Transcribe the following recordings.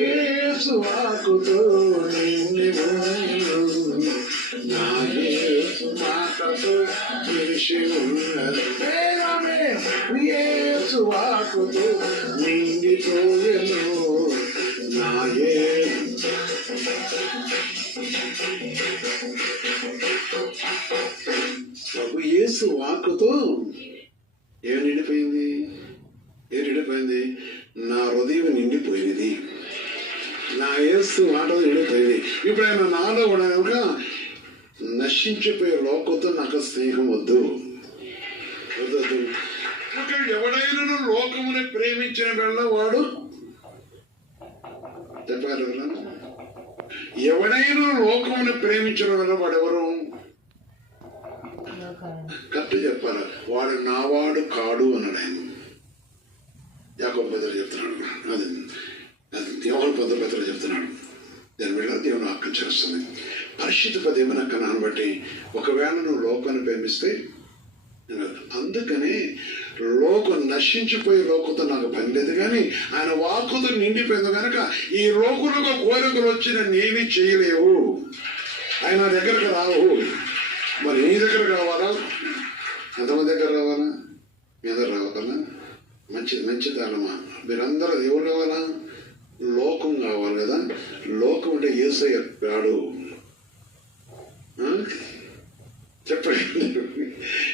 యేసు వాక్కుతో నిండి ఉన్నది, నా యేసు మాటతో నిలిచి ఉన్నది. యేసు వాక్కుతో నిండిపోయెను నా యేసు. ప్రభు యేసు వాక్కుతో ఏం నిండిపోయింది? నా హృదయం నిండిపోయినది, నా యేసు మాటలు నిండిపోయింది. ఇప్పుడు ఆయన నాలో కూడా కనుక నశించిపోయే లోకంతో నాకు స్నేహం వద్దు. ఎవడైనా లోకముని ప్రేమించిన వెళ్ళ వాడు చెప్పారు కదా, ఎవడైనా లోకముని ప్రేమించిన వెళ్ళ వాడు ఎవరు? కరెక్ట్ చెప్పాలి, వాడు నావాడు కాడు అన్నాడు ఆయన. యాకోబు పత్రిక చెప్తున్నాడు, అది యోహాను పత్రిక చెప్తున్నాడు. దాని వల్ల దేవుని హక్కు చేస్తుంది. పరిశుద్ధ పదేమో కన్నాను బట్టి ఒకవేళ నువ్వు లోకాన్ని ప్రేమిస్తే, అందుకని లోకం నశించిపోయే లోకంతో నాకు పని లేదు, కానీ ఆయన వాక్కుతో నిండిపోయింది కనుక ఈ లోకులకు కోరికలు వచ్చిన నేమి చేయలేవు, ఆయన దగ్గరకు రావు. మరి నీ దగ్గర కావాలా? ఎంతమంది దగ్గర రావాలా? మీ దగ్గర రావాలా? మంచి దానమా మీరందరూ ఎవరు కావాలా? లోకం కావాలి కదా. లోకం అంటే యేసయ్య రాడు, చెప్పండి,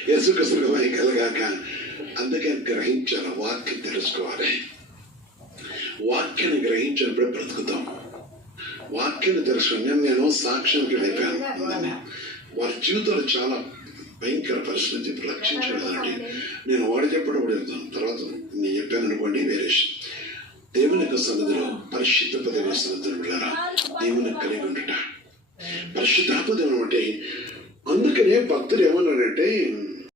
యేసుక్రీస్తు కలగాక. అందుకని గ్రహించాలి, వాక్యం తెలుసుకోవాలి. వాక్యాన్ని గ్రహించినప్పుడే బ్రతుకుతాం. వాక్యాన్ని తెలుసుకుని నేను సాక్ష్యానికి అయిపోయాను. వారి జీవితంలో చాలా భయంకర పరిస్థితి రక్షించలేదండి. నేను వాడు చెప్పడం చెప్తాను, తర్వాత నేను చెప్పాను అనుకోండి వేరే. దేవుని యొక్క సన్నిధిలో పరిశుద్ధ పదవి సన్నిధిలో దేవుని కలిగి ఉండట, పరిశుద్ధాత్మ దేవుడు అంటే. అందుకనే భక్తులు ఏమన్నారంటే,